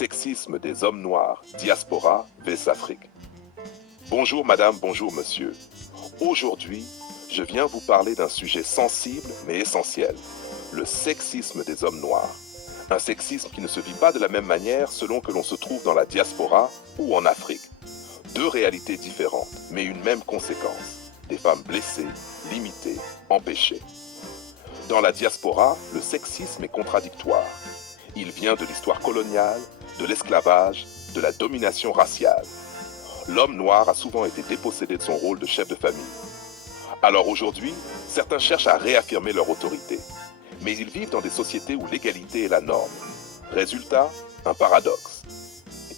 sexisme des hommes noirs, diaspora vs Afrique. Bonjour madame, bonjour monsieur. Aujourd'hui, je viens vous parler d'un sujet sensible mais essentiel, le sexisme des hommes noirs. Un sexisme qui ne se vit pas de la même manière selon que l'on se trouve dans la diaspora ou en Afrique. Deux réalités différentes, mais une même conséquence. Des femmes blessées, limitées, empêchées. Dans la diaspora, le sexisme est contradictoire. Il vient de l'histoire coloniale, de l'esclavage, de la domination raciale. L'homme noir a souvent été dépossédé de son rôle de chef de famille. Alors aujourd'hui, certains cherchent à réaffirmer leur autorité. Mais ils vivent dans des sociétés où l'égalité est la norme. Résultat, un paradoxe.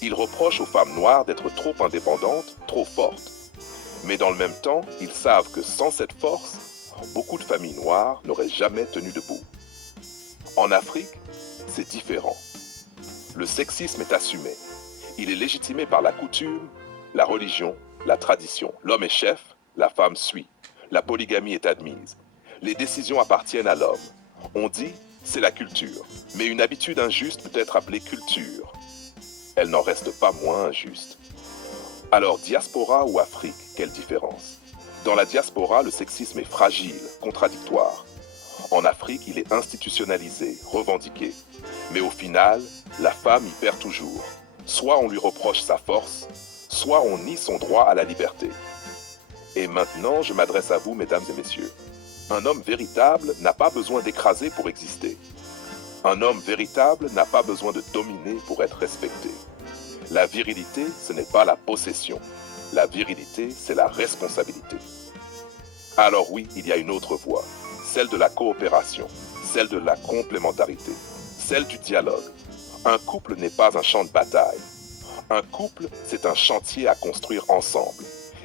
Ils reprochent aux femmes noires d'être trop indépendantes, trop fortes. Mais dans le même temps, ils savent que sans cette force, beaucoup de familles noires n'auraient jamais tenu debout. En Afrique, c'est différent. Le sexisme est assumé. Il est légitimé par la coutume, la religion, la tradition. L'homme est chef, la femme suit. La polygamie est admise. Les décisions appartiennent à l'homme. On dit, c'est la culture. Mais une habitude injuste peut être appelée culture. Elle n'en reste pas moins injuste. Alors, diaspora ou Afrique, quelle différence? Dans la diaspora, le sexisme est fragile, contradictoire. En Afrique, il est institutionnalisé, revendiqué. Mais au final, la femme y perd toujours. Soit on lui reproche sa force, soit on nie son droit à la liberté. Et maintenant, je m'adresse à vous, mesdames et messieurs. Un homme véritable n'a pas besoin d'écraser pour exister. Un homme véritable n'a pas besoin de dominer pour être respecté. La virilité, ce n'est pas la possession. La virilité, c'est la responsabilité. Alors oui, il y a une autre voie, celle de la coopération, celle de la complémentarité, celle du dialogue. Un couple n'est pas un champ de bataille. Un couple, c'est un chantier à construire ensemble.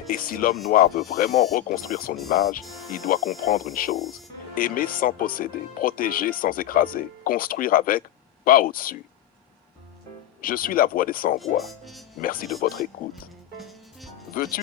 Et si l'homme noir veut vraiment reconstruire son image, il doit comprendre une chose. Aimer sans posséder, protéger sans écraser, construire avec, pas au-dessus. Je suis la voix des sans-voix. Merci de votre écoute. Veux-tu